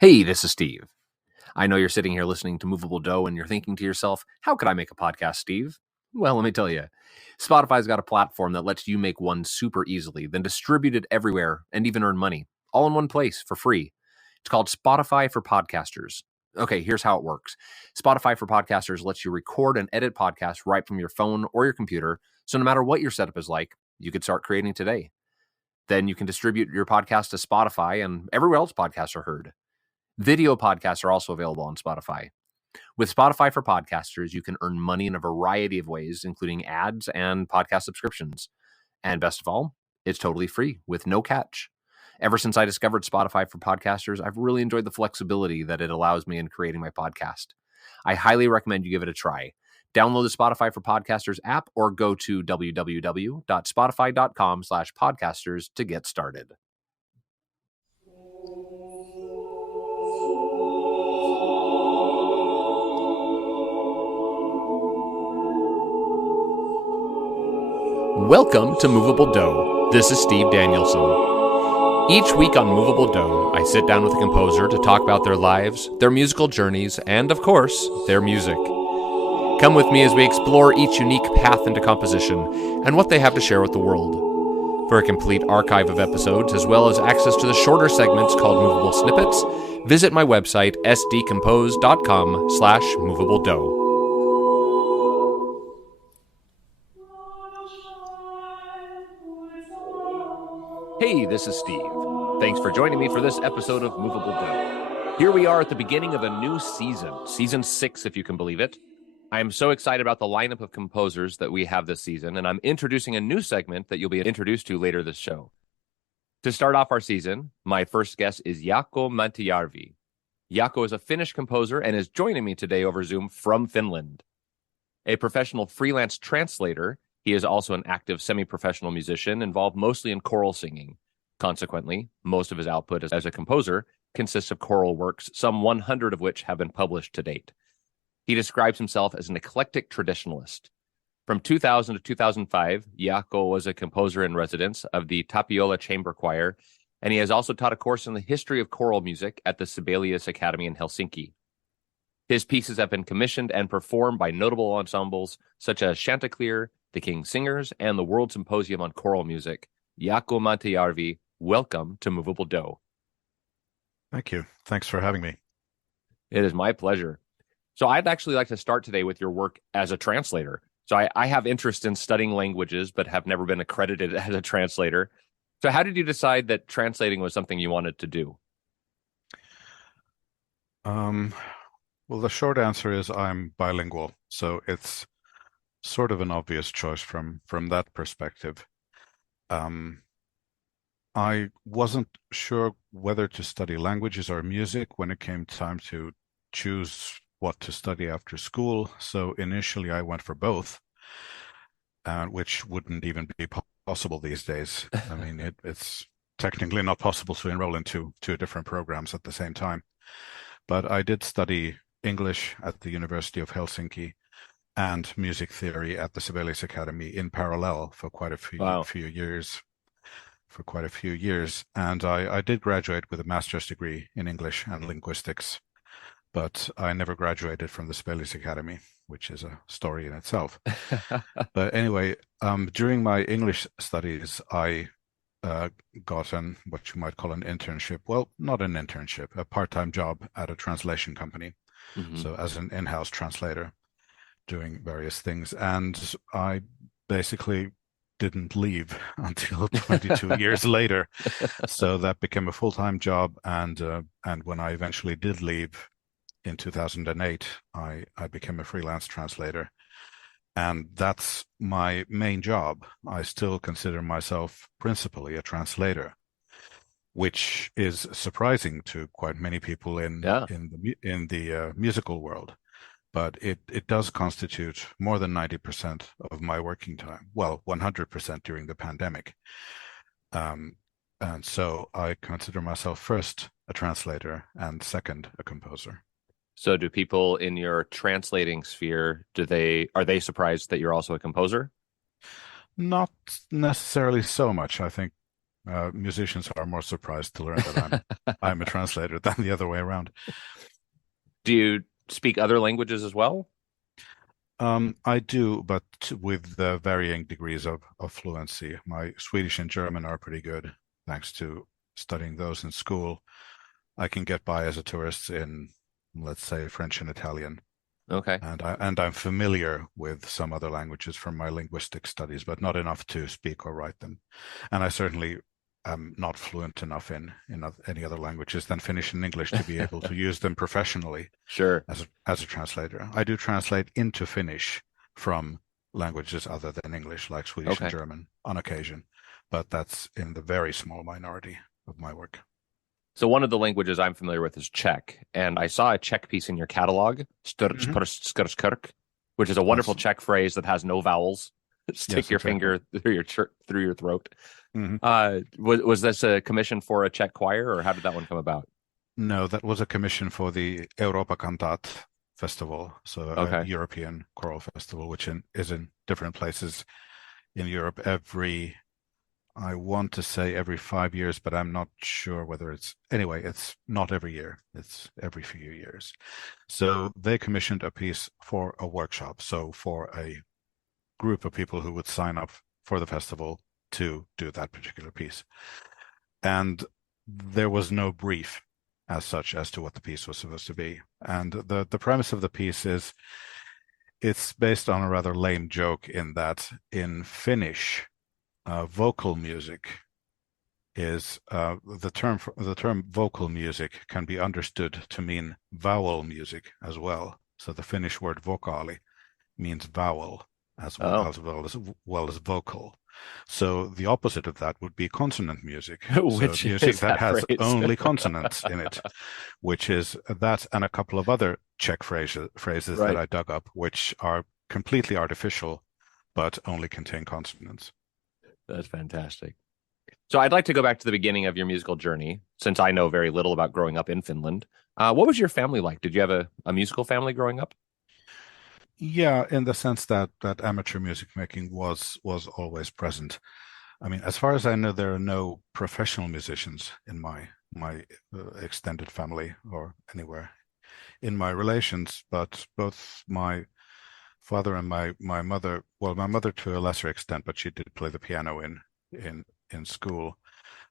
Hey, this is Steve. I know you're sitting here listening to Moveable Dough and you're thinking to yourself, how could I make a podcast, Steve? Well, let me tell you. Spotify's got a platform that lets you make one super easily, then distribute it everywhere and even earn money, all in one place for free. It's called Spotify for Podcasters. Okay, here's how it works. Spotify for Podcasters lets you record and edit podcasts right from your phone or your computer, so no matter what your setup is like, you could start creating today. Then you can distribute your podcast to Spotify and everywhere else podcasts are heard. Video podcasts are also available on Spotify. With Spotify for Podcasters, you can earn money in a variety of ways, including ads and podcast subscriptions. And best of all, it's totally free with no catch. Ever since I discovered Spotify for Podcasters, I've really enjoyed the flexibility that it allows me in creating my podcast. I highly recommend you give it a try. Download the Spotify for Podcasters app or go to www.spotify.com/podcasters to get started. Welcome to Moveable Dough. This is Steve Danielson. Each week on Moveable Dough, I sit down with a composer to talk about their lives, their musical journeys, and, of course, their music. Come with me as we explore each unique path into composition and what they have to share with the world. For a complete archive of episodes, as well as access to the shorter segments called Movable Snippets, visit my website, sdcompose.com/movabledough. Hey, this is Steve. Thanks for joining me for this episode of Moveable Dough. Here we are at the beginning of a new season 6, if you can believe it. I am so excited about the lineup of composers that we have this season, and I'm introducing a new segment that you'll be introduced to later this show. To start off our season, my first guest is Jaakko Mäntyjärvi. Jaakko is a Finnish composer and is joining me today over Zoom from Finland. A professional freelance translator, he is also an active semi-professional musician involved mostly in choral singing. Consequently, most of his output as a composer consists of choral works, some 100 of which have been published to date. He describes himself as an eclectic traditionalist. From 2000 to 2005, Jaakko was a composer in residence of the Tapiola Chamber Choir, and he has also taught a course in the history of choral music at the Sibelius Academy in Helsinki. His pieces have been commissioned and performed by notable ensembles such as Chanticleer, the King's Singers, and the World Symposium on Choral Music. Jaakko Mäntyjärvi, welcome to Moveable Dough. Thank you. Thanks for having me. It is my pleasure. So I'd actually like to start today with your work as a translator. So I have interest in studying languages, but have never been accredited as a translator. So how did you decide that translating was something you wanted to do? Well, the short answer is I'm bilingual, so it's sort of an obvious choice from that perspective. I wasn't sure whether to study languages or music when it came time to choose what to study after school. So initially I went for both, which wouldn't even be possible these days. I mean, it's technically not possible to enroll into two different programs at the same time. But I did study English at the University of Helsinki and music theory at the Sibelius Academy in parallel for quite a few years. And I did graduate with a master's degree in English and linguistics, but I never graduated from the Sibelius Academy, which is a story in itself. But anyway, during my English studies, I got what you might call an internship. Well, not an internship, a part-time job at a translation company. Mm-hmm. So as an in-house translator, doing various things. And I basically didn't leave until 22 years later. So that became a full-time job. And when I eventually did leave in 2008, I became a freelance translator. And that's my main job. I still consider myself principally a translator, which is surprising to quite many people in the musical world. But it does constitute more than 90% of my working time. Well, 100% during the pandemic. And so I consider myself first a translator and second a composer. So do people in your translating sphere, are they surprised that you're also a composer? Not necessarily so much. I think Musicians are more surprised to learn that I'm a translator than the other way around. Do you speak other languages as well? I do, but with varying degrees of fluency. My Swedish and German are pretty good, thanks to studying those in school. I can get by as a tourist in, let's say, French and Italian, Okay. and I'm familiar with some other languages from my linguistic studies, but not enough to speak or write them. And I certainly am not fluent enough in any other languages than Finnish and English to be able to use them professionally Sure. as a translator. I do translate into Finnish from languages other than English, like Swedish and Okay. German, on occasion, but that's in the very small minority of my work. So one of the languages I'm familiar with is Czech, and I saw a Czech piece in your catalog, Mhm. which is a wonderful That's Czech phrase that has no vowels. Stick yes, your exactly. finger through your throat. Mhm. Was this a commission for a Czech choir, or how did that one come about? No, that was a commission for the Europa Cantat festival, so a Okay. European choral festival, which is in different places in Europe I want to say every 5 years, but I'm not sure whether anyway, it's not every year, it's every few years. So they commissioned a piece for a workshop, so for a group of people who would sign up for the festival to do that particular piece. And there was no brief as such as to what the piece was supposed to be. And the premise of the piece is it's based on a rather lame joke in that in Finnish, vocal music is the term vocal music can be understood to mean vowel music as well. So the Finnish word vokaali means vowel Oh, well as vocal. So the opposite of that would be consonant music. So which music is that that has phrase? only consonants in it, which is that and a couple of other Czech phrases that Right. I dug up, which are completely artificial, but only contain consonants. That's fantastic. So I'd like to go back to the beginning of your musical journey, since I know very little about growing up in Finland. What was your family like? Did you have a musical family growing up? Yeah, in the sense that amateur music making was always present. I mean, as far as I know, there are no professional musicians in my extended family or anywhere in my relations, but both my father and my mother, well, my mother to a lesser extent, but she did play the piano in in school.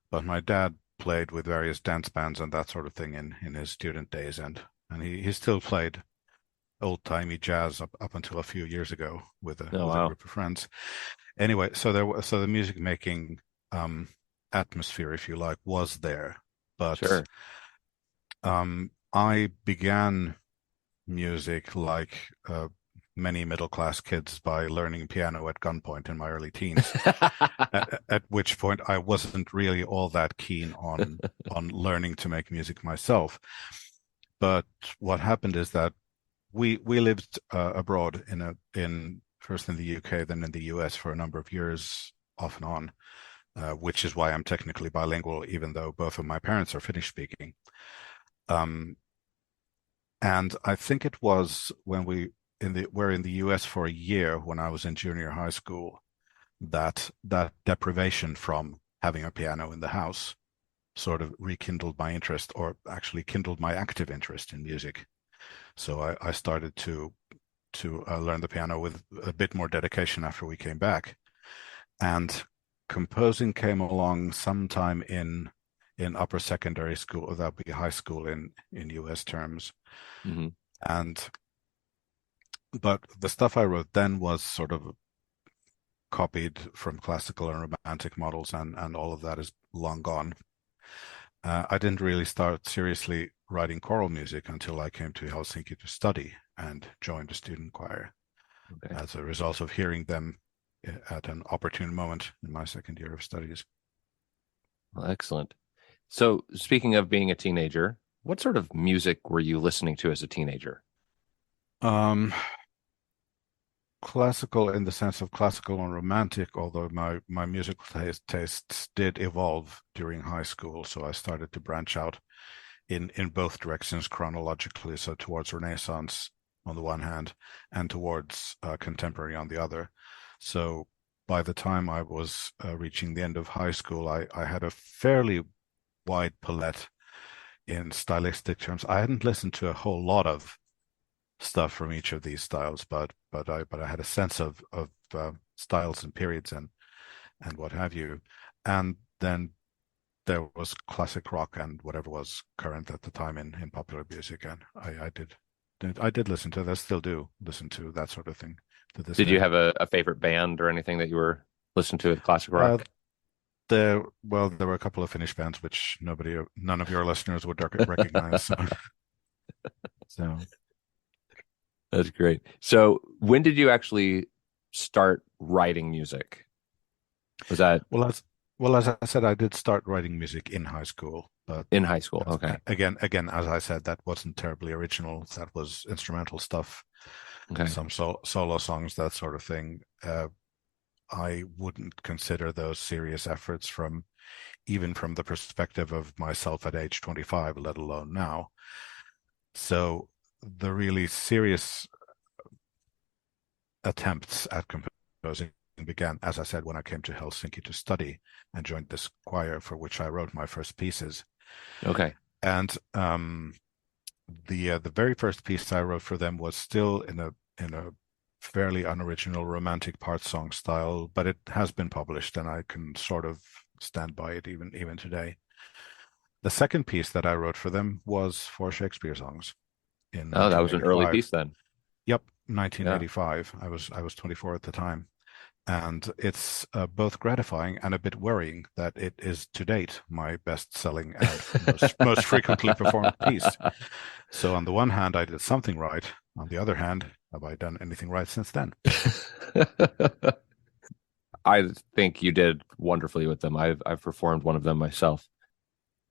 But my dad played with various dance bands and that sort of thing in his student days, and he still played old-timey jazz up until a few years ago Oh, with a wow. group of friends. Anyway, so the music making um, atmosphere, if you like, was there, but Sure. I began music like many middle-class kids by learning piano at gunpoint in my early teens. At which point I wasn't really all that keen on learning to make music myself. But what happened is that we lived abroad in first in the UK, then in the US for a number of years off and on, which is why I'm technically bilingual, even though both of my parents are Finnish speaking. Um, and I think it was when were in the US for a year when I was in junior high school that deprivation from having a piano in the house sort of rekindled my interest, or actually kindled my active interest in music. So I started to learn the piano with a bit more dedication after we came back. And composing came along sometime in upper secondary school, or that would be high school in US terms. Hmm. And but the stuff I wrote then was sort of copied from classical and romantic models, and all of that is long gone. I didn't really start seriously writing choral music until I came to Helsinki to study and joined a student choir Okay. as a result of hearing them at an opportune moment in my second year of studies. Well, excellent. So, speaking of being a teenager, what sort of music were you listening to as a teenager? Um, Classical in the sense of classical and romantic, although my musical tastes did evolve during high school, so I started to branch out in both directions chronologically, so towards Renaissance on the one hand and towards contemporary on the other. So by the time I was reaching the end of high school, I had a fairly wide palette in stylistic terms. I hadn't listened to a whole lot of stuff from each of these styles, but I had a sense of styles and periods and what have you. And then there was classic rock and whatever was current at the time in popular music, and I did listen to that. I still do listen to that sort of thing to this Did you day. have a favorite band or anything that you were listening to with classic Uh, rock? there were a couple of Finnish bands which none of your listeners would recognize. So, so That's great. So when did you actually start writing music? Was that well, as I said, I did start writing music in high school, but in high school? Okay. again, as I said, that wasn't terribly original. That was instrumental stuff, Okay. some solo songs, that sort of thing. I wouldn't consider those serious efforts even from the perspective of myself at age 25, let alone now. So the really serious attempts at composing began, as I said, when I came to Helsinki to study and joined this choir for which I wrote my first pieces. Okay. And the very first piece I wrote for them was still in a fairly unoriginal romantic part song style, but it has been published, and I can sort of stand by it even today. The second piece that I wrote for them was for Shakespeare songs in Oh, that was an early 1985. piece then. Yep, Yeah. 1985. I was 24 at the time, and it's both gratifying and a bit worrying that it is to date my best-selling and most frequently performed piece. So on the one hand, I did something right. On the other hand, have I done anything right since then? I think you did wonderfully with them. I've performed one of them myself.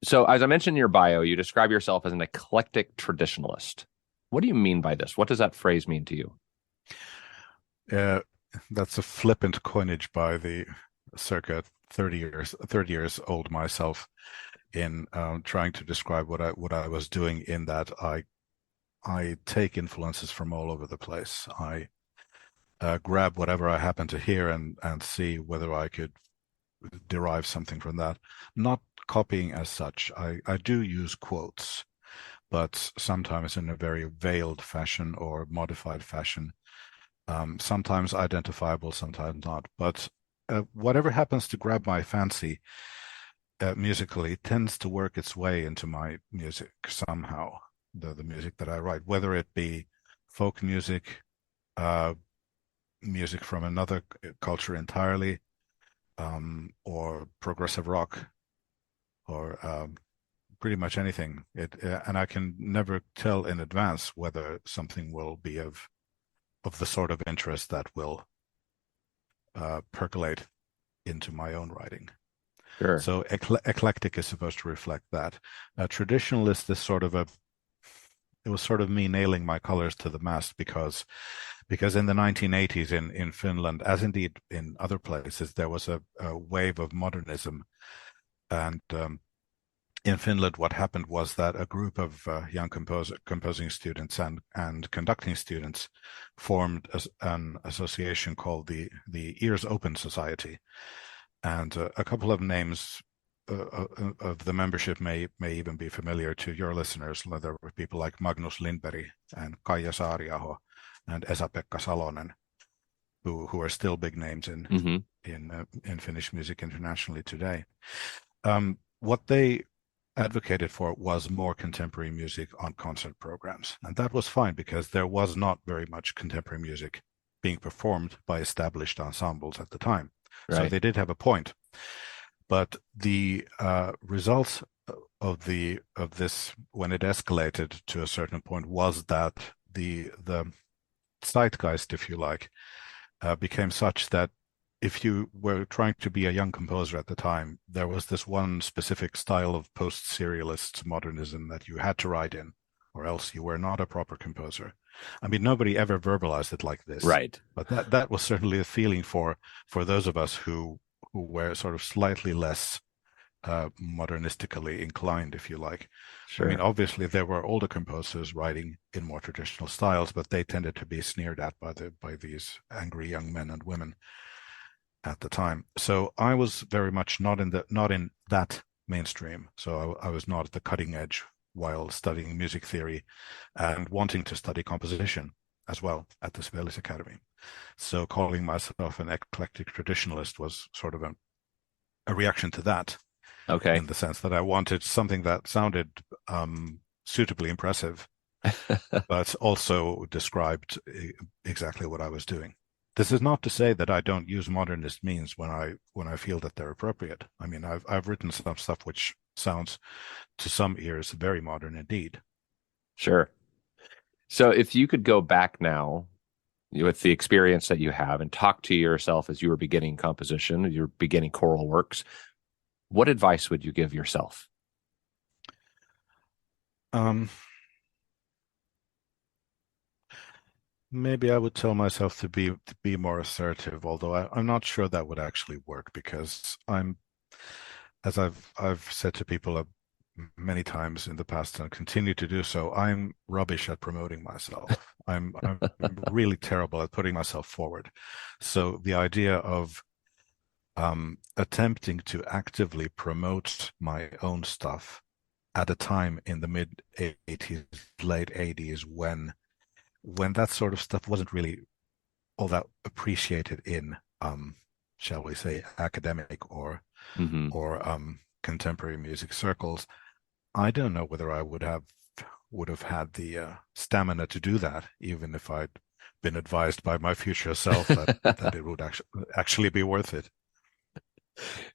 So as I mentioned in your bio, you describe yourself as an eclectic traditionalist. What do you mean by this? What does that phrase mean to you? Uh, that's a flippant coinage by the circa 30 years old myself in trying to describe what I was doing. In that I take influences from all over the place. I grab whatever I happen to hear and see whether I could derive something from that. Not copying as such. I do use quotes, but sometimes in a very veiled fashion or modified fashion. Sometimes identifiable, sometimes not. But whatever happens to grab my fancy musically tends to work its way into my music somehow. The music that I write, whether it be folk music, uh, music from another culture entirely, or progressive rock, or pretty much anything. And I can never tell in advance whether something will be of the sort of interest that will percolate into my own writing. Sure. So eclectic is supposed to reflect that. Traditionalist is it was sort of me nailing my colors to the mast because in the 1980s in Finland, as indeed in other places, there was a wave of modernism. And in Finland, what happened was that a group of young composing students and conducting students formed an association called the Ears Open Society. And a couple of names of the membership may even be familiar to your listeners. There were people like Magnus Lindberg and Kaija Saariaho and Esa-Pekka Salonen, who are still big names Hmm. in Finnish music internationally today. What they advocated for was more contemporary music on concert programs, and that was fine because there was not very much contemporary music being performed by established ensembles at the time. So Right. they did have a point. But the results of this, when it escalated to a certain point, was that the zeitgeist, if you like, became such that if you were trying to be a young composer at the time, there was this one specific style of post-serialist modernism that you had to write in, or else you were not a proper composer. I mean, nobody ever verbalized it like this, Right. but that was certainly a feeling for those of us who were sort of slightly less modernistically inclined, if you like. I mean, Sure. obviously there were older composers writing in more traditional styles, but they tended to be sneered at by these angry young men and women. at the time. So I was very much not in that mainstream. So I was not at the cutting edge while studying music theory and wanting to study composition as well at the Sibelius Academy. So calling myself an eclectic traditionalist was sort of a reaction to that, Okay. in the sense that I wanted something that sounded suitably impressive, but also described exactly what I was doing. This is not to say that I don't use modernist means when I feel that they're appropriate. I mean, I've written some stuff which sounds to some ears very modern indeed. Sure. So if you could go back now with the experience that you have and talk to yourself as you were beginning composition, you were beginning choral works, what advice would you give yourself? Um, Maybe I would tell myself to be more assertive, although I'm not sure that would actually work because as I've said to people many times in the past and continue to do so, I'm rubbish at promoting myself. I'm really terrible at putting myself forward. So the idea of attempting to actively promote my own stuff at a time in the mid 80s, late 80s, when that sort of stuff wasn't really all that appreciated in, shall we say, academic Hmm. or contemporary music circles. I don't know whether I would have had the stamina to do that, even if I'd been advised by my future self that it would actually be worth it.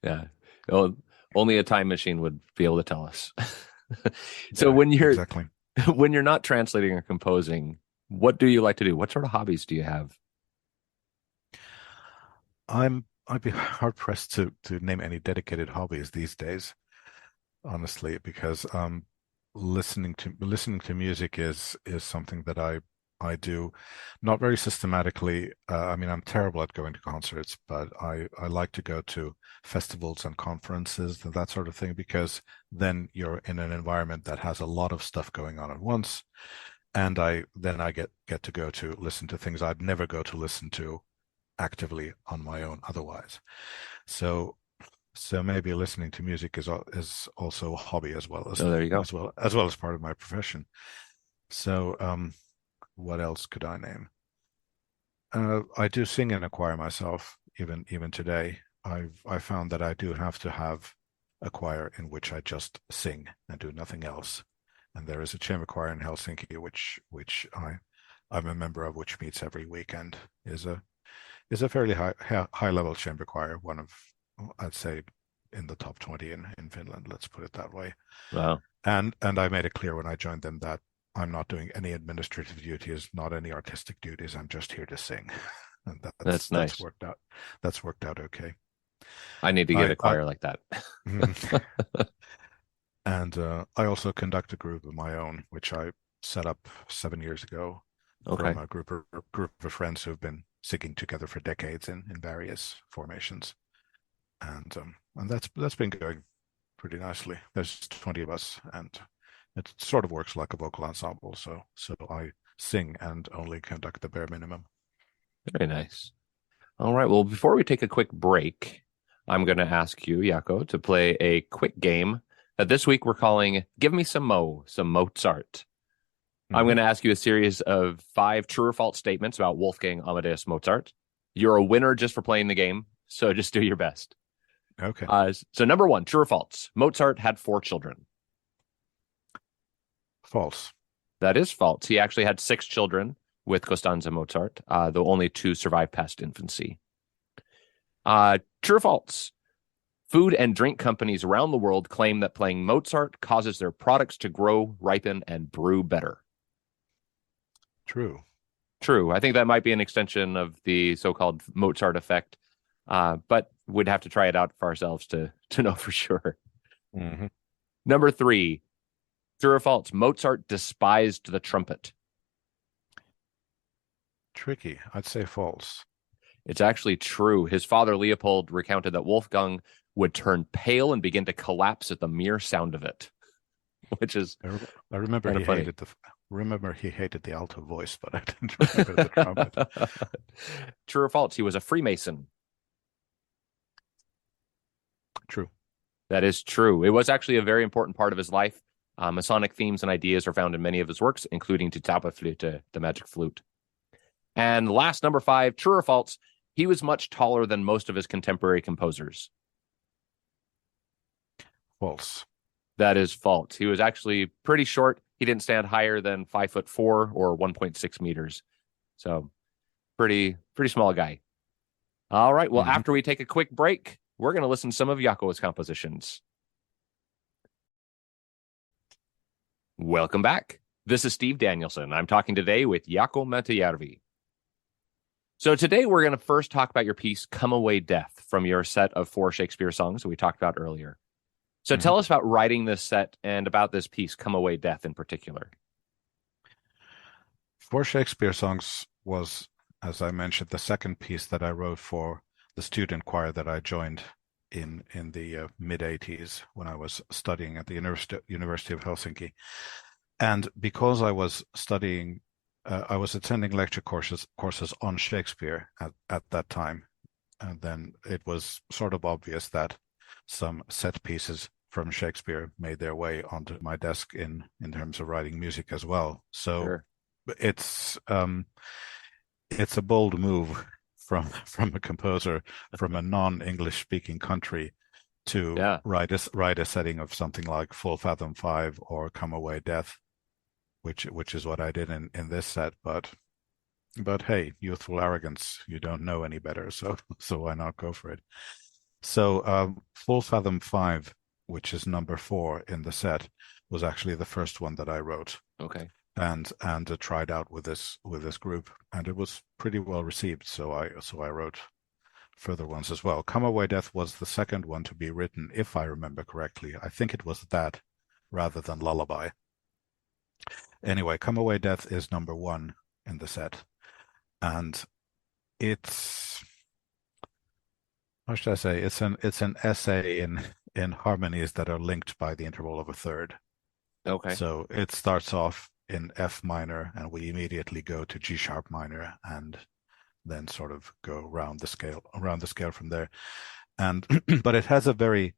Yeah. Well, only a time machine would be able to tell us. So Yeah, when you're exactly. when you're not translating or composing, what do you like to do? What sort of hobbies do you have? I'd be hard pressed to name any dedicated hobbies these days, honestly, because listening to music is something that I do not very systematically. I mean, I'm terrible at going to concerts, but I like to go to festivals and conferences and that sort of thing because then you're in an environment that has a lot of stuff going on at once, and I get to go to listen to things I'd never go to listen to actively on my own otherwise. So so maybe listening to music is also a hobby as well as Oh, there you go. part of my profession. So what else could I name? I do sing in a choir myself, even today. I found that I do have to have a choir in which I just sing and do nothing else. And there is a chamber choir in Helsinki, which I'm a member of, which meets every weekend. Is a fairly high level chamber choir, one of, I'd say, in the top 20 in Finland. Let's put it that way. Wow. And I made it clear when I joined them that I'm not doing any administrative duties, not any artistic duties. I'm just here to sing, and that's That's that's nice. worked out. That's worked out okay. I need to get a I choir like that. and I also conduct a group of my own, which I set up 7 years ago from Okay. a group of friends who've been singing together for decades in various formations, and that's been going pretty nicely. There's 20 of us, and it sort of works like a vocal ensemble. So I sing and only conduct the bare minimum. Very nice. All right. Well, before we take a quick break, I'm going to ask you, Jaakko, to play a quick game that this week we're calling Give Me some Mozart. I'm Hmm. going to ask you a series of 5 true or false statements about Wolfgang Amadeus Mozart. You're a winner just for playing the game, so just do your best. Okay. So, number 1, true or false? Mozart had 4 children. False. That is false. He actually had 6 children with Costanza Mozart, though only 2 survived past infancy. True or false? Food and drink companies around the world claim that playing Mozart causes their products to grow, ripen, and brew better. True. True. I think that might be an extension of the so-called Mozart effect, but we'd have to try it out for ourselves to know for sure. Hmm. Number 3, true or false? Mozart despised the trumpet. Tricky. I'd say false. It's actually true. His father Leopold recounted that Wolfgang would turn pale and begin to collapse at the mere sound of it, which is I remember kind he of funny. hated the alto voice, but I didn't remember the trumpet. True or false? He was a Freemason. true. That is true. It was actually a very important part of his life. Masonic themes and ideas are found in many of his works, including Die Zauberflöte, the magic flute. And last, number 5, true or false, he was much taller than most of his contemporary composers. False. That is false. He was actually pretty short. He didn't stand higher than 5'4" or 1.6 meters. So pretty small guy. All right. Well, after we take a quick break, we're going to listen to some of Jaakko's compositions. Welcome back. This is Steve Danielson. I'm talking today with Jaakko Mäntyjärvi. So today we're going to first talk about your piece, Come Away Death, from your set of 4 Shakespeare songs that we talked about earlier. So tell us about writing this set and about this piece, Come Away Death, in particular. 4 Shakespeare songs was, as I mentioned, the second piece that I wrote for the student choir that I joined in the mid-80s when I was studying at the University of Helsinki. And because I was studying, I was attending lecture courses on Shakespeare at that time. And then it was sort of obvious that some set pieces from Shakespeare made their way onto my desk in terms of writing music as well. So sure. It's a bold move from a composer from a non-English speaking country to write a setting of something like Full Fathom 5 or Come Away Death, which is what I did in this set. But hey, youthful arrogance, you don't know any better, so why not go for it? So Full Fathom 5, which is number 4 in the set, was actually the first one that I wrote. Okay. And tried out with this group, and it was pretty well received. So I wrote further ones as well. Come Away Death was the second one to be written, if I remember correctly. I think it was that rather than Lullaby. Anyway, Come Away Death is number 1 in the set, and it's, how should I say? It's an essay in harmonies that are linked by the interval of a third. Okay. So it starts off in F minor, and we immediately go to G sharp minor, and then sort of go around the scale from there. And but it has a very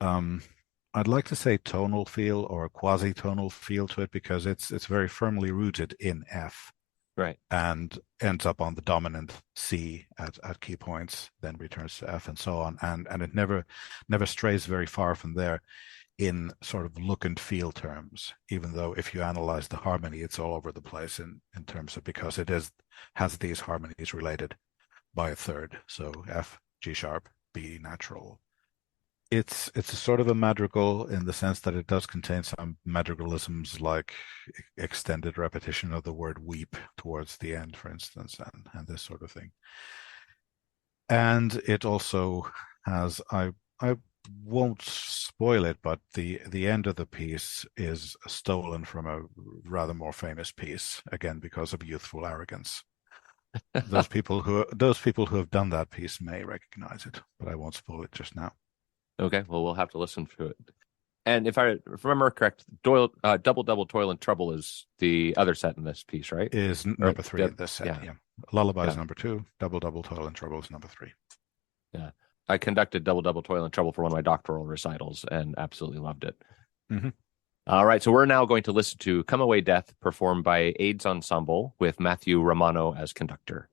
I'd like to say tonal feel or a quasi-tonal feel to it, because it's very firmly rooted in F. Right. And ends up on the dominant C at key points, then returns to F and so on. And it never strays very far from there in sort of look and feel terms, even though if you analyze the harmony, it's all over the place in terms of, because it has these harmonies related by a third. So F, G sharp, B natural. It's a sort of a madrigal in the sense that it does contain some madrigalisms, like extended repetition of the word weep towards the end, for instance, and this sort of thing. And it also has, I won't spoil it, but the end of the piece is stolen from a rather more famous piece, again because of youthful arrogance. Those people who have done that piece may recognize it, but I won't spoil it just now. Okay, well, we'll have to listen to it. And if I remember correct, Double Double Toil and Trouble is the other set in this piece, right? Is number 3 in this set, yeah. Lullaby is number 2, Double Double Toil and Trouble is number 3. Yeah. I conducted Double Double Toil and Trouble for one of my doctoral recitals and absolutely loved it. Mm-hmm. All right, so we're now going to listen to Come Away Death, performed by AIDS Ensemble with Matthew Romano as conductor.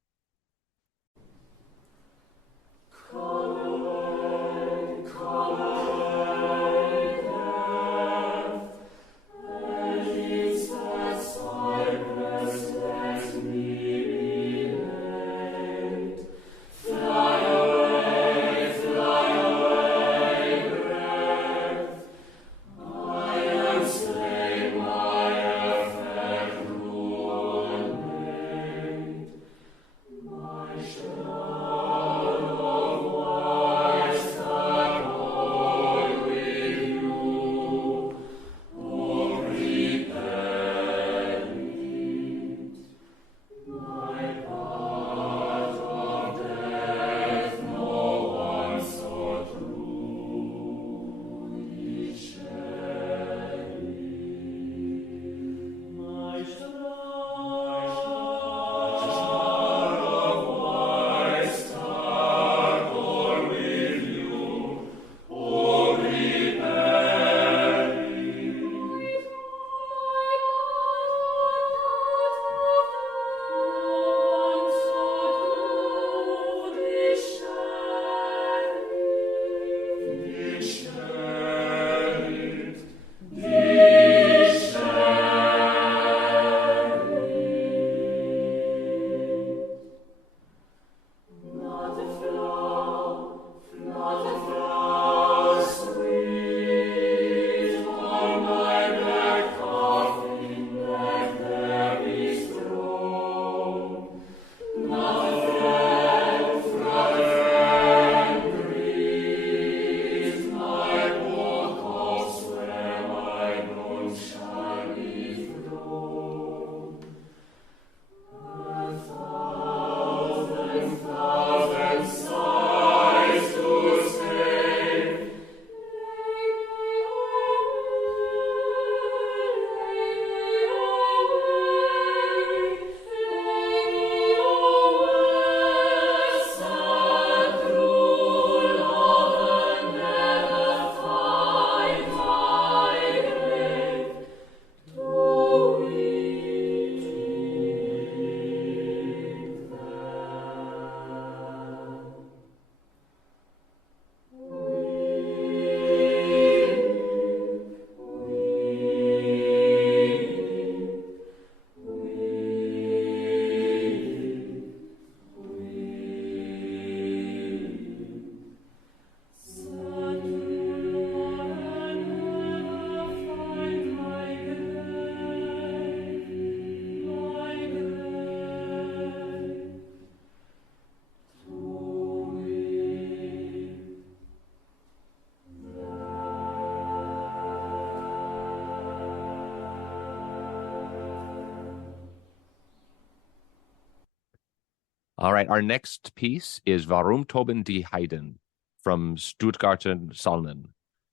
All right. Our next piece is Warum toben die Heiden from Stuttgarter Psalmen.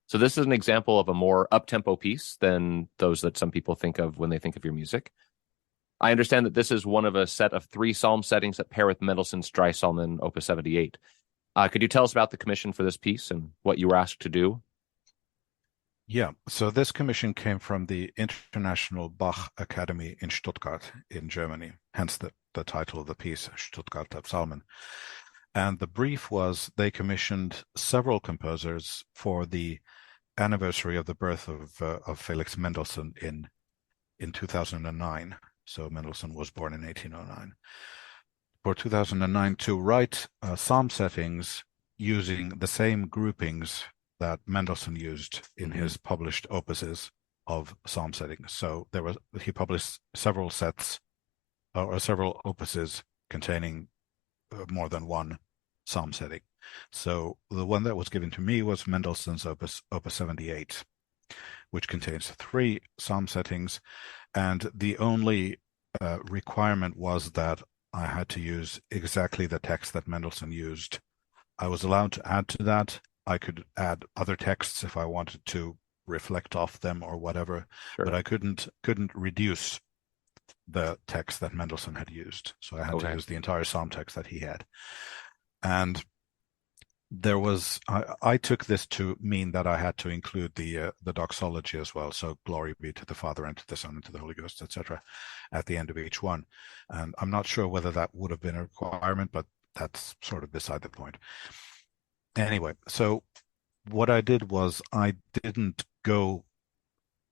So this is an example of a more up-tempo piece than those that some people think of when they think of your music. I understand that this is one of a set of 3 psalm settings that pair with Mendelssohn's Dry Psalmen, Opus 78. Could you tell us about the commission for this piece and what you were asked to do? Yeah, so this commission came from the International Bach Academy in Stuttgart in Germany, hence the title of the piece, Stuttgarter Psalmen. And the brief was they commissioned several composers for the anniversary of the birth of Felix Mendelssohn in 2009. So Mendelssohn was born in 1809. For 2009 to write psalm settings using the same groupings that Mendelssohn used in his published opuses of psalm settings. So he published several sets or several opuses containing more than one psalm setting. So the one that was given to me was Mendelssohn's Opus 78, which contains 3 psalm settings, and the only requirement was that I had to use exactly the text that Mendelssohn used. I was allowed to add to that. I could add other texts if I wanted to reflect off them or whatever, but I couldn't reduce the text that Mendelssohn had used. So I had to use the entire psalm text that he had. And there was I took this to mean that I had to include the doxology as well. So glory be to the Father and to the Son and to the Holy Ghost, etc., at the end of each one. And I'm not sure whether that would have been a requirement, but that's sort of beside the point. Anyway, so what I did was I didn't go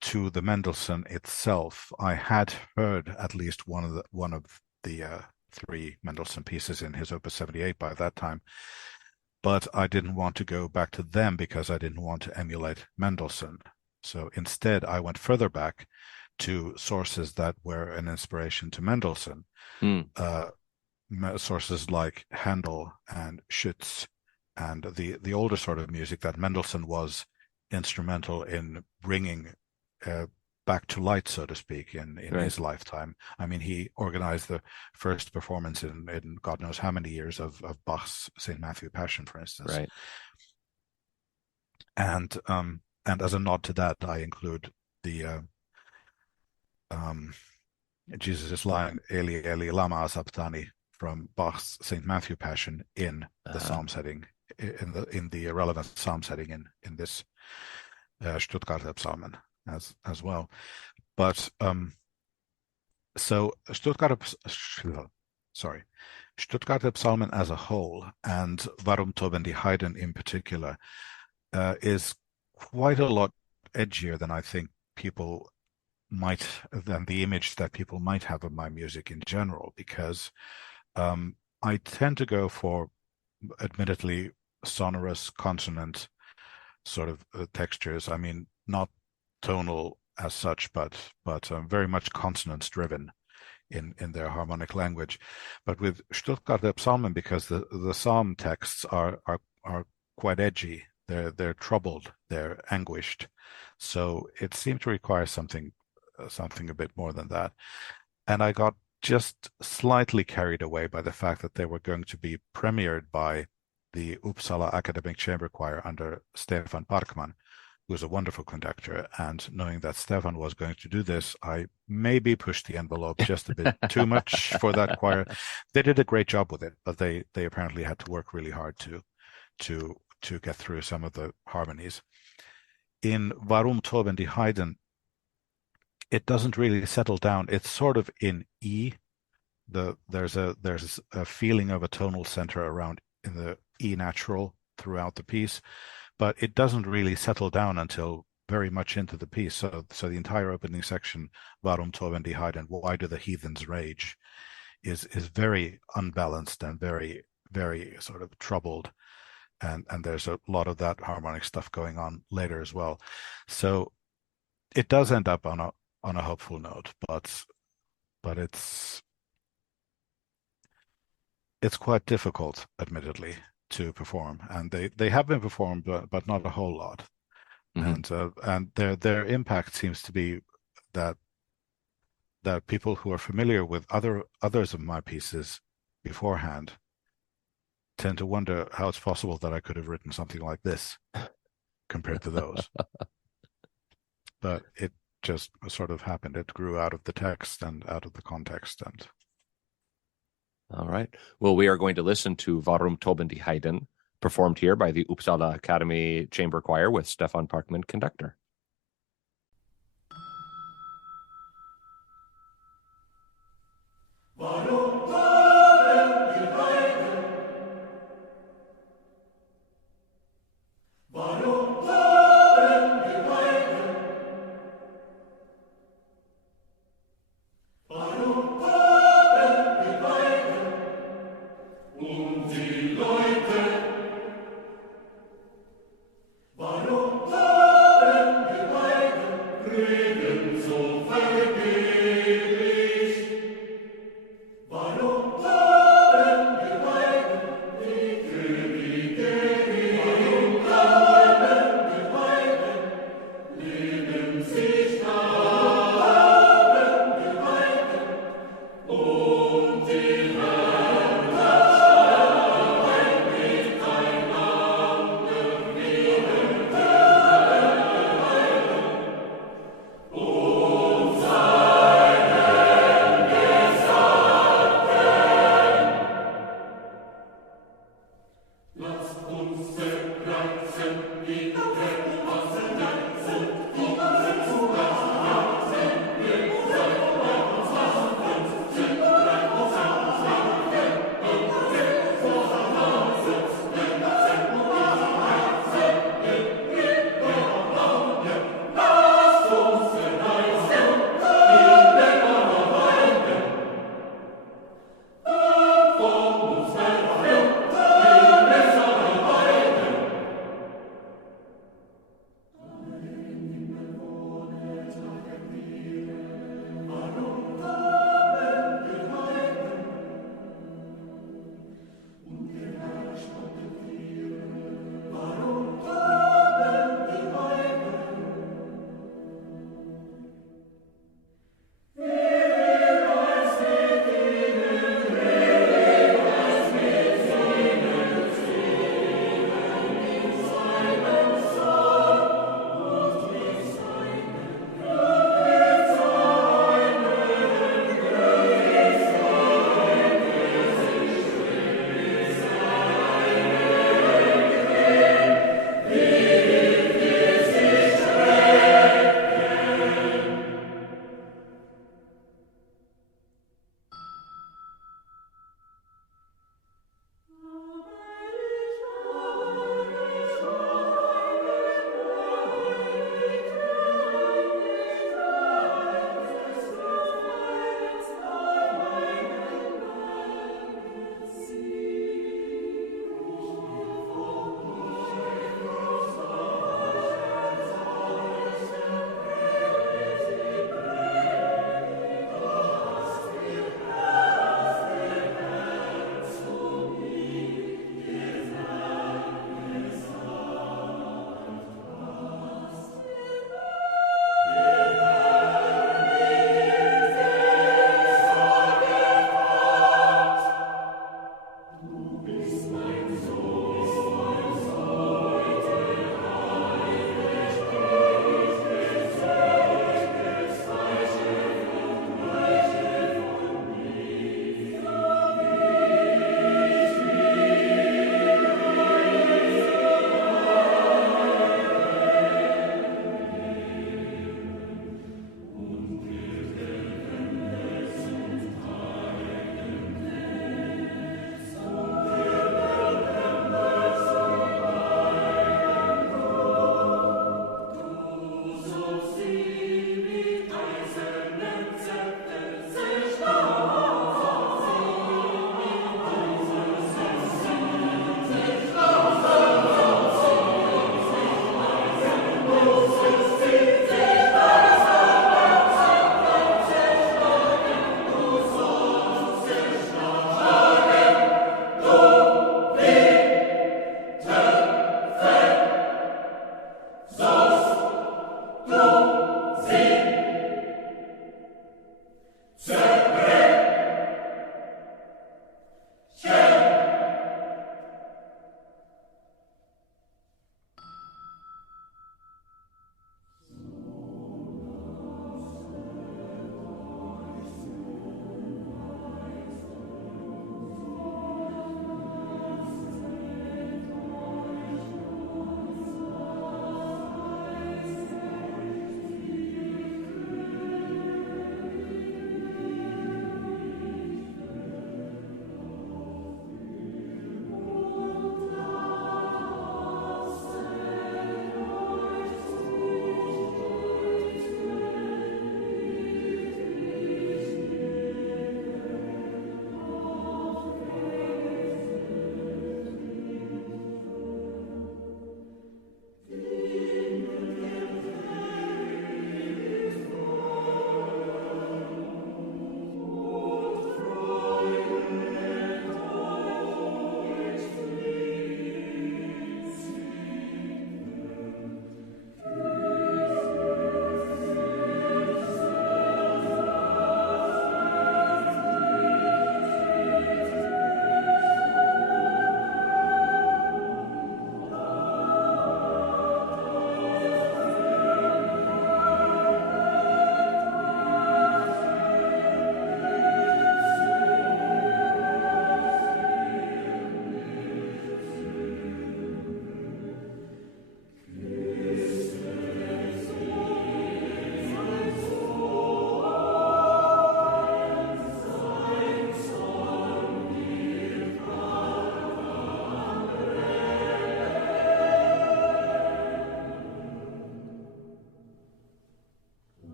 to the Mendelssohn itself. I had heard at least one of the 3 Mendelssohn pieces in his Opus 78 by that time, but I didn't want to go back to them because I didn't want to emulate Mendelssohn. So instead, I went further back to sources that were an inspiration to Mendelssohn, sources like Handel and Schütz, and the older sort of music that Mendelssohn was instrumental in bringing back to light, so to speak, in his lifetime. I mean, he organized the first performance in God knows how many years of Bach's St. Matthew Passion, for instance. Right. And as a nod to that, I include the Jesus' line, Eli, Eli, lama sabachthani, from Bach's St. Matthew Passion in the psalm setting, in the relevant psalm setting in this Stuttgarter Psalmen as well. But so Stuttgarter Psalmen as a whole, and Warum toben die Heiden in particular, is quite a lot edgier than I think people than the image that people might have of my music in general, because I tend to go for, admittedly, sonorous consonant sort of textures. I mean, not tonal as such, but very much consonance driven in their harmonic language. But with Stuttgarter Psalmen, because the psalm texts are quite edgy, they're troubled, they're anguished, so it seemed to require something a bit more than that. And I got just slightly carried away by the fact that they were going to be premiered by the Uppsala Academic Chamber Choir under Stefan Parkman, who's a wonderful conductor. And knowing that Stefan was going to do this, I maybe pushed the envelope just a bit too much for that choir. They did a great job with it, but they apparently had to work really hard to get through some of the harmonies. In Warum toben die Heiden, it doesn't really settle down. It's sort of in E. There's a feeling of a tonal center around in the E natural throughout the piece, but it doesn't really settle down until very much into the piece. So the entire opening section, Warum toben die Heiden, why do the heathens rage, is very unbalanced and very, very sort of troubled. And there's a lot of that harmonic stuff going on later as well. So it does end up on a hopeful note, but it's quite difficult, admittedly, to perform, and they have been performed, but not a whole lot. And their impact seems to be that people who are familiar with others of my pieces beforehand tend to wonder how it's possible that I could have written something like this compared to those. But it just sort of happened. It grew out of the text and out of the context. And all right. Well, we are going to listen to Warum toben die Heiden, performed here by the Uppsala Academy Chamber Choir with Stefan Parkman, conductor.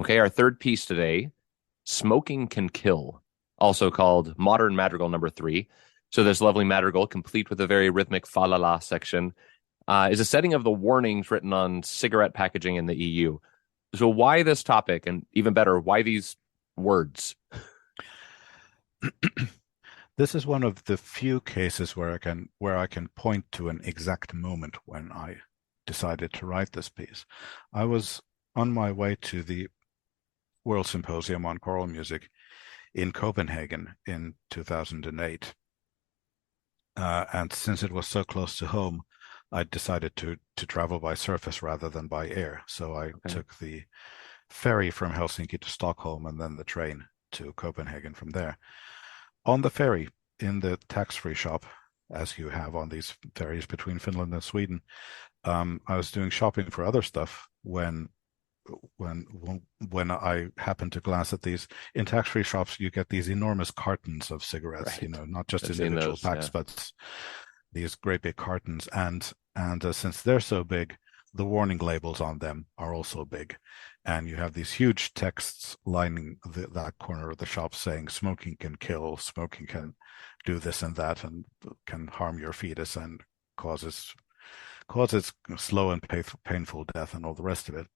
Okay, our third piece today, Smoking Can Kill, also called Modern Madrigal number 3. So this lovely madrigal, complete with a very rhythmic fa-la-la section, is a setting of the warnings written on cigarette packaging in the EU. So why this topic, and even better, why these words? This is one of the few cases where I can point to an exact moment when I decided to write this piece. I was on my way to the World Symposium on Choral Music in Copenhagen in 2008. And since it was so close to home, I decided to travel by surface rather than by air. So I took the ferry from Helsinki to Stockholm and then the train to Copenhagen from there. On the ferry, in the tax-free shop, as you have on these ferries between Finland and Sweden, I was doing shopping for other stuff when I happened to glance at these. In tax-free shops, you get these enormous cartons of cigarettes, Right. not just I've individual those, packs, but these great big cartons. And since they're so big, the warning labels on them are also big. And you have these huge texts lining that corner of the shop saying smoking can kill, smoking can do this and that, and can harm your fetus and causes slow and painful death and all the rest of it.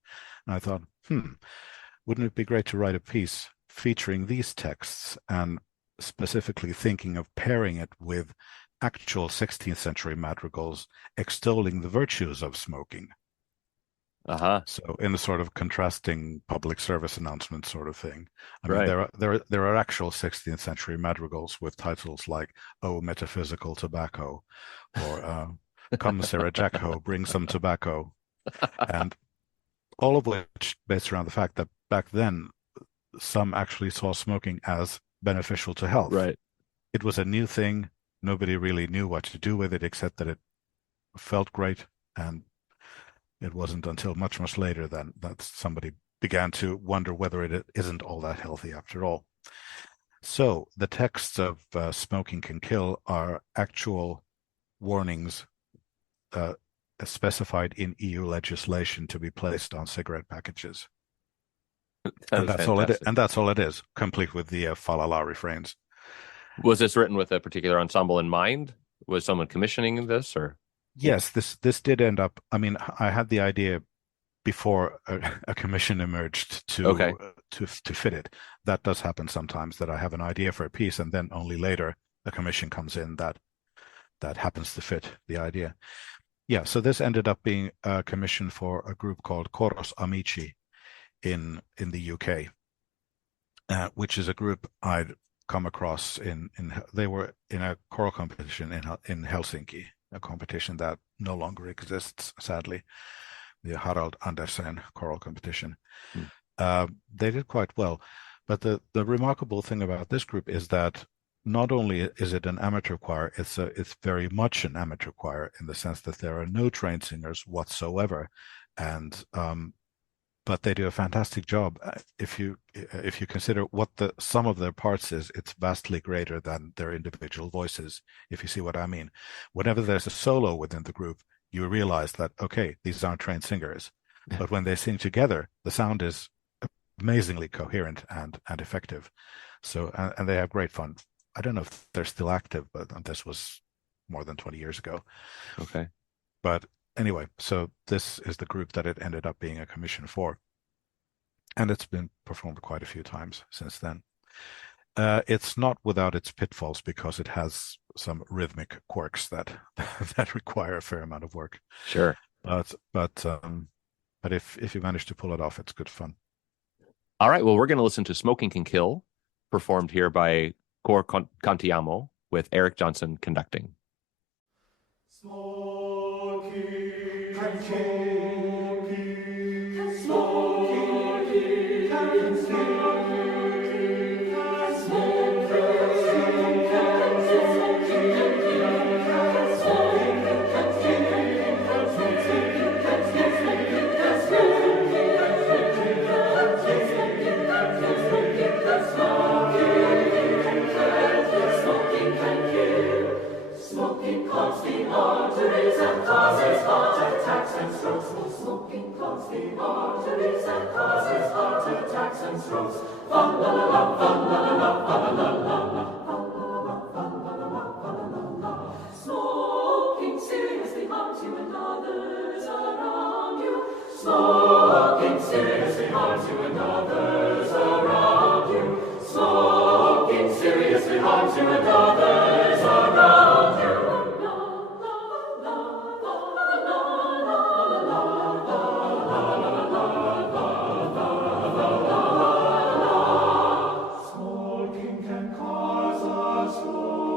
And I thought, wouldn't it be great to write a piece featuring these texts and specifically thinking of pairing it with actual 16th century madrigals extolling the virtues of smoking. So in a sort of contrasting public service announcement sort of thing. I mean, there are actual 16th century madrigals with titles like "Oh, Metaphysical Tobacco," or "Come, Sarah Jaakko, bring some tobacco," and all of which based around the fact that back then some actually saw smoking as beneficial to health. Right. It was a new thing. Nobody really knew what to do with it except that it felt great, and it wasn't until much, much later that somebody began to wonder whether it isn't all that healthy after all. So the texts of Smoking Can Kill are actual warnings specified in EU legislation to be placed on cigarette packages. And that's all it is. And that's all it is, complete with the fa-la-la refrains. Was this written with a particular ensemble in mind? Was someone commissioning this, or? Yes, this did end up. I mean, I had the idea before a commission emerged to fit it. That does happen sometimes, that I have an idea for a piece and then only later a commission comes in that happens to fit the idea. Yeah, so this ended up being a commission for a group called Koros Amici in the UK, which is a group I'd come across they were in a choral competition in Helsinki, a competition that no longer exists, sadly, the Harald Andersen choral competition. They did quite well, but the remarkable thing about this group is that not only is it an amateur choir, it's very much an amateur choir in the sense that there are no trained singers whatsoever, and but they do a fantastic job. If you consider what the sum of their parts is, it's vastly greater than their individual voices, if you see what I mean. Whenever there's a solo within the group, you realize that, okay, these aren't trained singers. But when they sing together, the sound is amazingly coherent and effective. So, and they have great fun. I don't know if they're still active, but this was more than 20 years ago. Okay. But anyway, so this is the group that it ended up being a commission for. And it's been performed quite a few times since then. It's not without its pitfalls because it has some rhythmic quirks that require a fair amount of work. Sure. But if you manage to pull it off, it's good fun. All right. Well, we're going to listen to Smoking Can Kill, performed here by Cor Cantiamo with Eric Johnson conducting. Smoking can kill, smoking can kill. Smoking clogs the arteries and causes heart attacks and strokes. Smoking clogs the arteries and causes heart attacks. and strokes. Fa la la la, fa la la la, fa la la la. Smoking seriously harms you and others around you. Smoking seriously harms you and others around you. Smoking seriously harms you and others around you. Smoking can cause us slow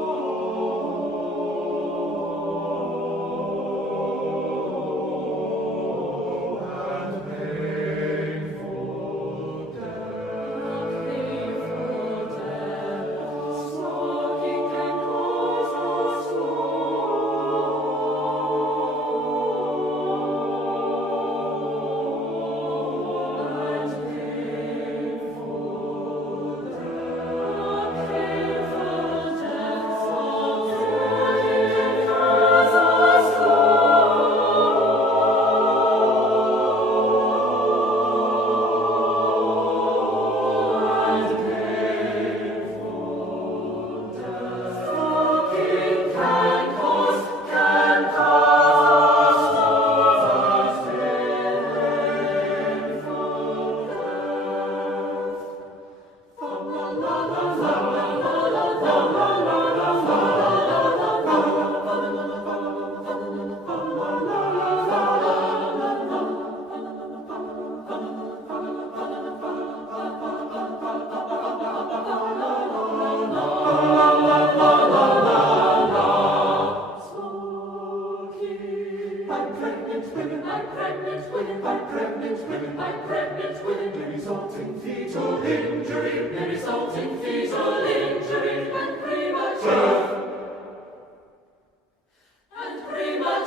and painful death.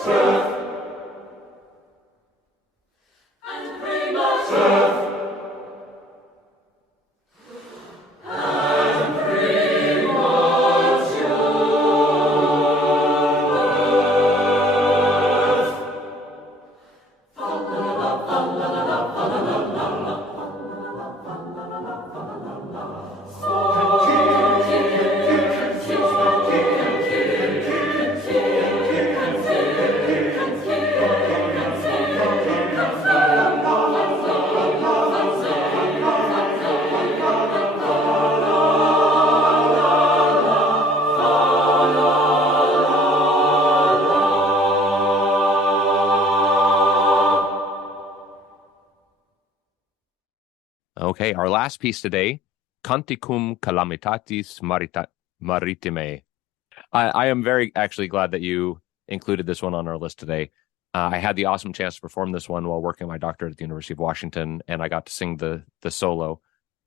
Smoking can cause us Okay, our last piece today, Canticum Calamitatis Maritime. I am very actually glad that you included this one on our list today. I had the awesome chance to perform this one while working my doctorate at the University of Washington, and I got to sing the solo.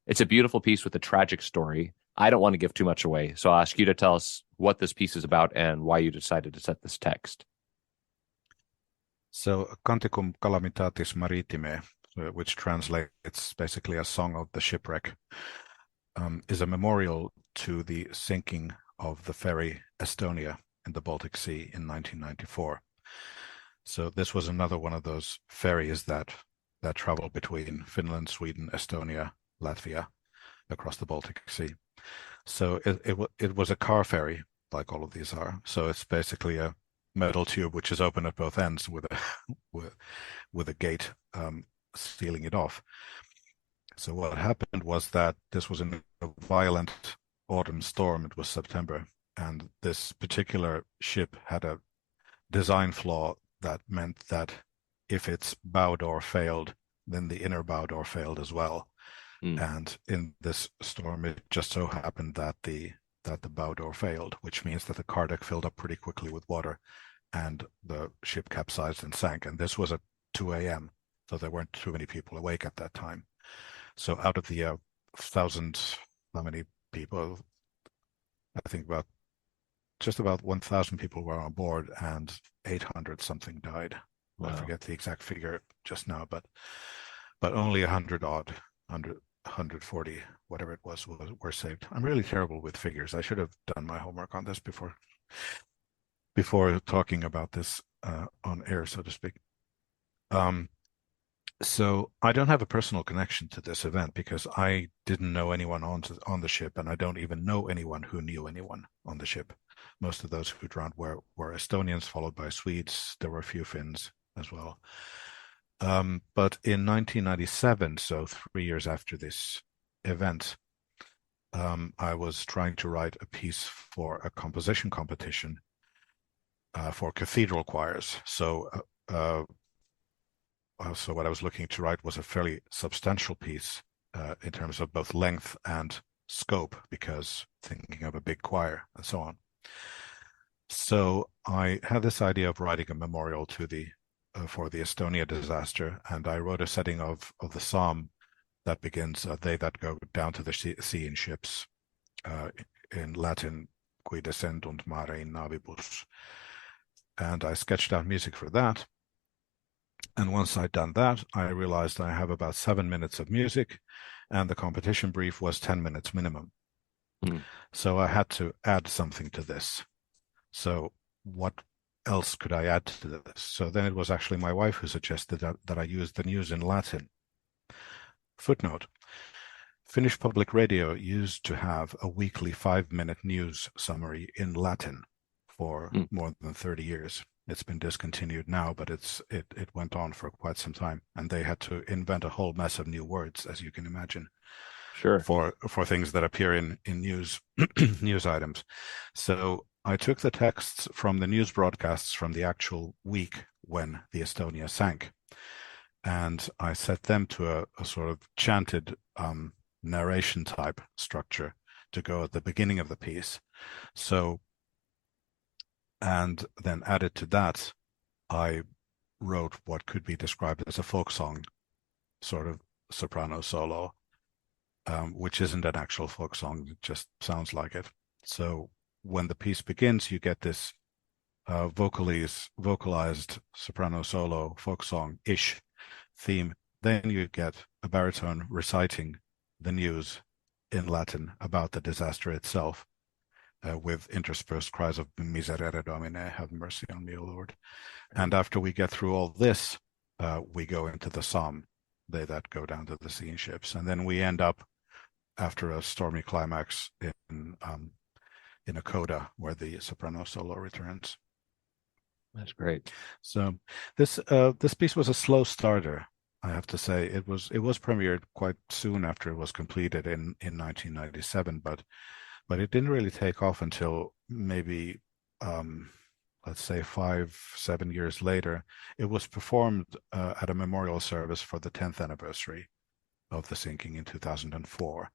It's a beautiful piece with a tragic story. I don't want to give too much away, so I'll ask you to tell us what this piece is about and why you decided to set this text. So, Canticum Calamitatis Maritime, which translates basically a song of the shipwreck, is a memorial to the sinking of the ferry Estonia in the Baltic Sea in 1994. So this was another one of those ferries that traveled between Finland, Sweden, Estonia, Latvia, across the Baltic Sea. So it was a car ferry, like all of these are. So it's basically a metal tube which is open at both ends with a gate sealing it off. So what happened was that this was in a violent autumn storm. It was September, and this particular ship had a design flaw that meant that if its bow door failed, then the inner bow door failed as well. And in this storm, it just so happened that the bow door failed, which means that the car deck filled up pretty quickly with water, and the ship capsized and sank. And this was at 2 a.m., so there weren't too many people awake at that time. So out of the 1,000, how many people? I think just about 1,000 people were on board, and 800 something died. Wow. I forget the exact figure just now, but only 140, whatever it was, were saved. I'm really terrible with figures. I should have done my homework on this before talking about this on air, so to speak. So I don't have a personal connection to this event because I didn't know anyone on the ship, and I don't even know anyone who knew anyone on the ship. Most of those who drowned were Estonians, followed by Swedes. There were a few Finns as well. But in 1997, so 3 years after this event, I was trying to write a piece for a composition competition for cathedral choirs. So what I was looking to write was a fairly substantial piece in terms of both length and scope, because thinking of a big choir and so on. So I had this idea of writing a memorial to the for the Estonia disaster, and I wrote a setting of the psalm that begins, "They that go down to the sea in ships," in Latin, "Qui descendunt mare in navibus." And I sketched out music for that. And once I'd done that, I realized I have about 7 minutes of music, and the competition brief was 10 minutes minimum. So I had to add something to this. So what else could I add to this? So then it was actually my wife who suggested that I use the news in Latin. Footnote: Finnish public radio used to have a weekly 5-minute news summary in Latin for more than 30 years. It's been discontinued now, but it went on for quite some time, and they had to invent a whole mess of new words, as you can imagine, Sure, for things that appear in news news items. So I took the texts from the news broadcasts from the actual week when the Estonia sank, and I set them to a sort of chanted narration type structure to go at the beginning of the piece. So, and then added to that, I wrote what could be described as a folk song, sort of soprano solo, which isn't an actual folk song, it just sounds like it. So when the piece begins, you get this vocalized soprano solo folk song-ish theme. Then you get a baritone reciting the news in Latin about the disaster itself, with interspersed cries of "Miserere Domine, have mercy on me, O Lord." And after we get through all this, we go into the psalm, "They that go down to the sea in ships," and then we end up after a stormy climax in a coda where the soprano solo returns. that's great. So this piece was a slow starter, I have to say. It was premiered quite soon after it was completed in 1997, but it didn't really take off until maybe let's say 5-7 years later. It was performed at a memorial service for the 10th anniversary of the sinking in 2004.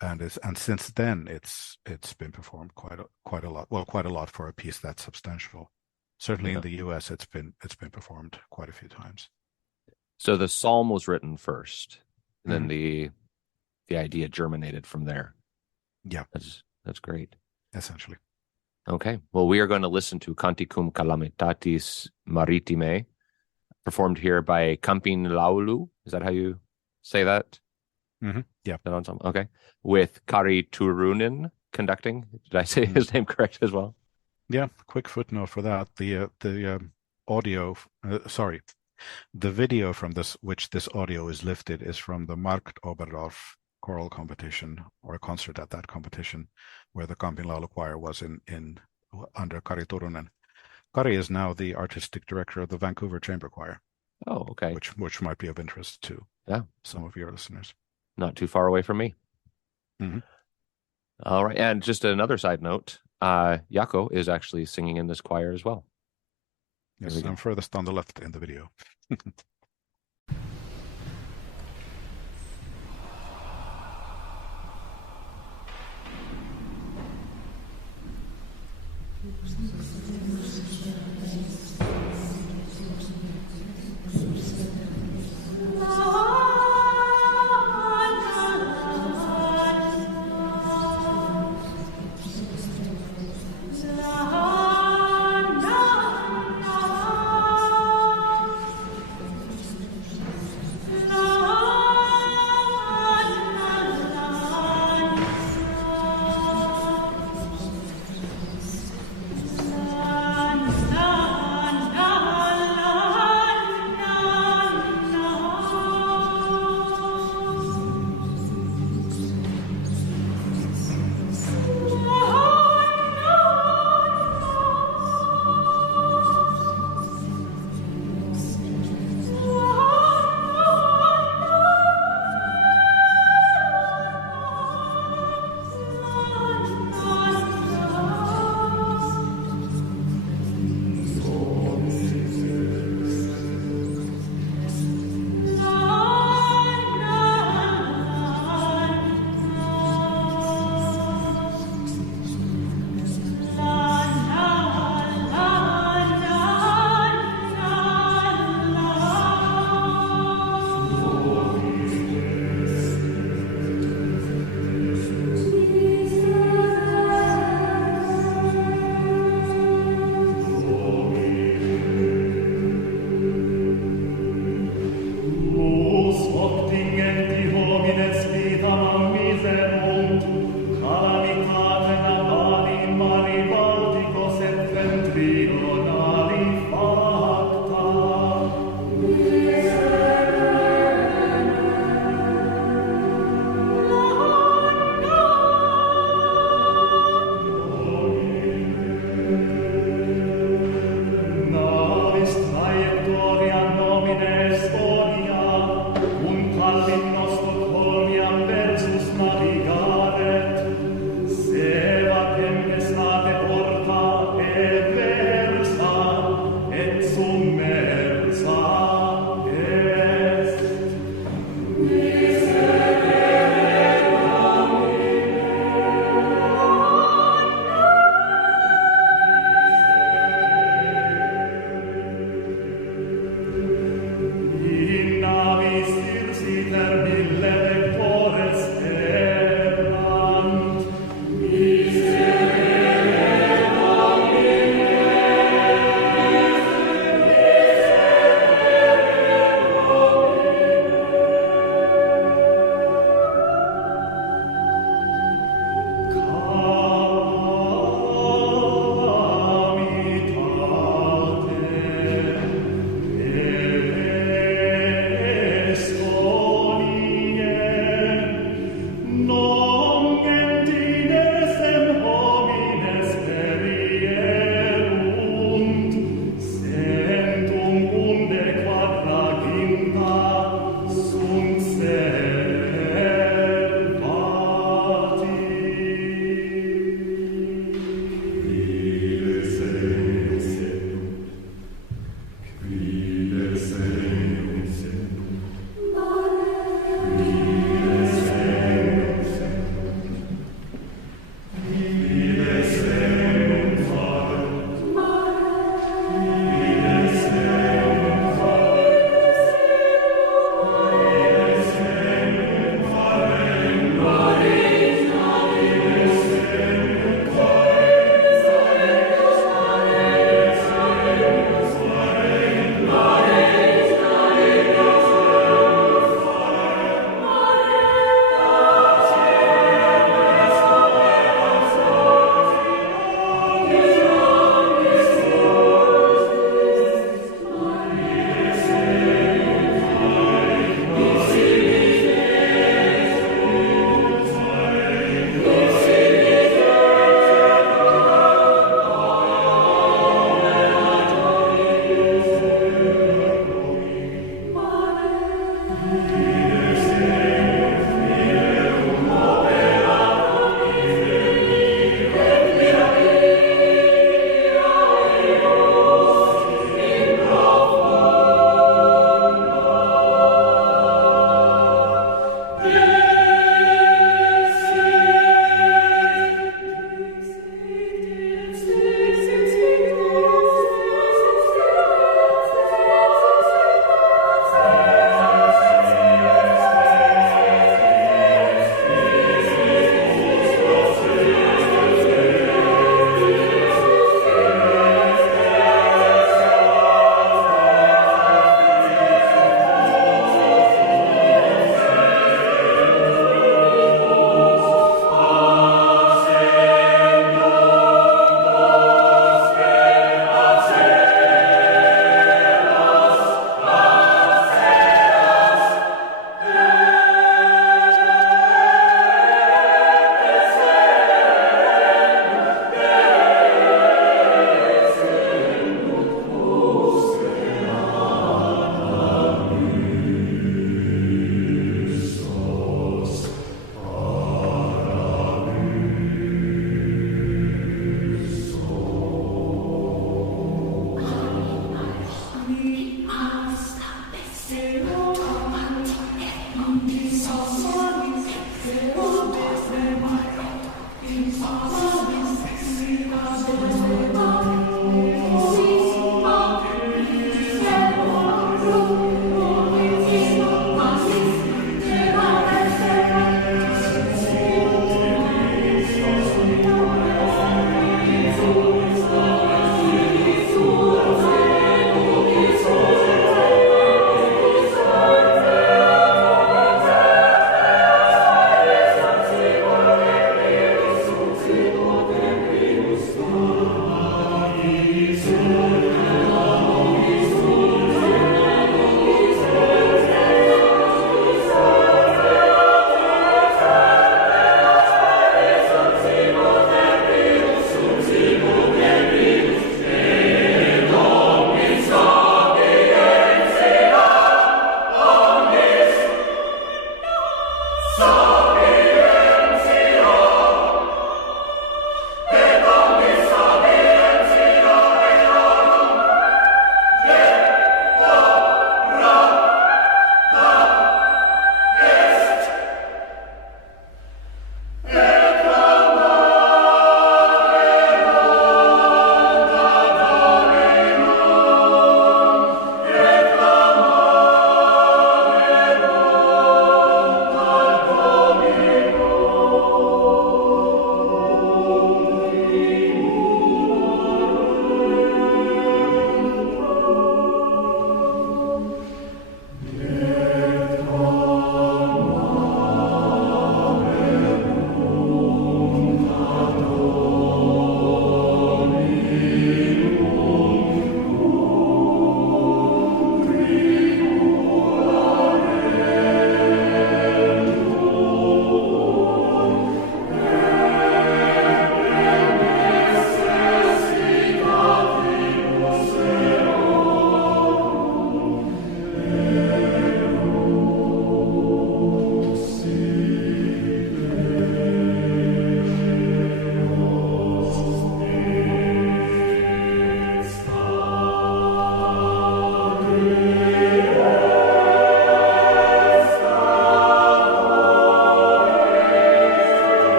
And since then it's been performed quite a lot. Well, quite a lot for a piece that substantial. Certainly in the US, it's been performed quite a few times. So the psalm was written first, and then the idea germinated from there. Yeah, that's great. Essentially. Okay, well, we are going to listen to Canticum Calamitatis Maritime, performed here by Campin Laulu. Is that how you say that? Yeah. That ensemble? Okay. With Kari Turunen conducting. Did I say his name correct as well? Yeah, quick footnote for that. The audio, the video from which this audio is lifted is from the Markt Oberdorf choral competition, or a concert at that competition, where the Campin Laulu choir was in under Kari Turunen. Kari is now the artistic director of the Vancouver Chamber Choir. Oh, okay. Which might be of interest to some of your listeners. Not too far away from me. All right, and just another side note, Jaakko is actually singing in this choir as well. Yes, I'm furthest on the left in the video. He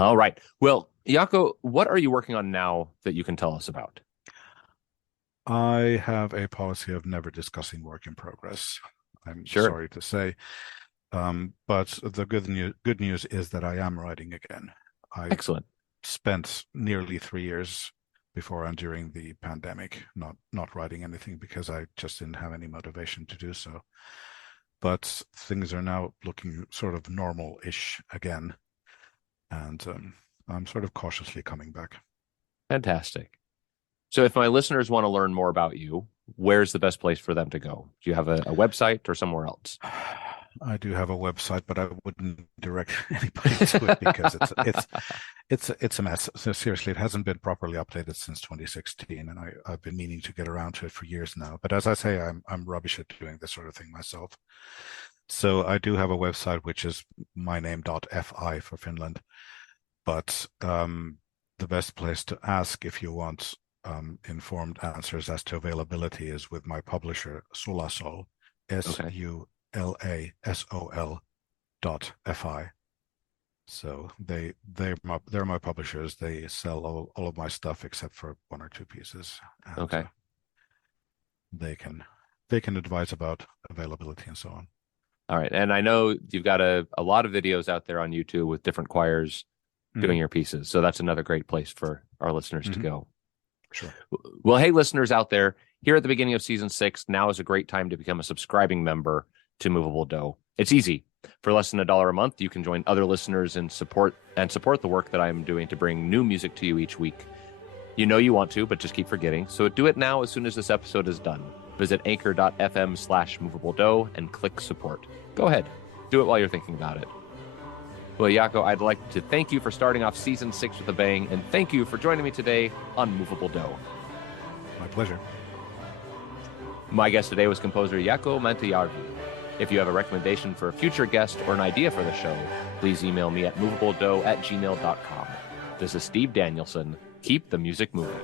All right. Well, Jaakko, what are you working on now that you can tell us about? I have a policy of never discussing work in progress. I'm Sure. sorry to say. But the good news is that I am writing again. I Excellent. spent nearly 3 years before and during the pandemic not writing anything because I just didn't have any motivation to do so. But things are now looking sort of normal-ish again, and I'm sort of cautiously coming back. Fantastic. So if my listeners want to learn more about you, where's the best place for them to go? Do you have a website or somewhere else? I do have a website, but I wouldn't direct anybody to it because it's a mess. So seriously, it hasn't been properly updated since 2016, and I've been meaning to get around to it for years now. But as I say, I'm rubbish at doing this sort of thing myself. So I do have a website which is myname.fi for Finland, but the best place to ask if you want informed answers as to availability is with my publisher Sulasol, SULASOL.fi. So they're my publishers. They sell all of my stuff except for one or two pieces. And, Okay. they can advise about availability and so on. All right. And I know you've got a lot of videos out there on YouTube with different choirs doing your pieces. So that's another great place for our listeners to go. Sure. Well, hey, listeners out there, here at the beginning of season 6, now is a great time to become a subscribing member to Moveable Dough. It's easy. For less than $1 a month, you can join other listeners and support the work that I'm doing to bring new music to you each week. You know you want to, but just keep forgetting. So do it now as soon as this episode is done. Visit anchor.fm/moveabledough and click support. Go ahead. Do it while you're thinking about it. Well, Jaakko, I'd like to thank you for starting off season 6 with a bang, and thank you for joining me today on Moveable Dough. My pleasure. My guest today was composer Jaakko Mäntyjärvi. If you have a recommendation for a future guest or an idea for the show, please email me at moveabledough@gmail.com. This is Steve Danielson. Keep the music moving.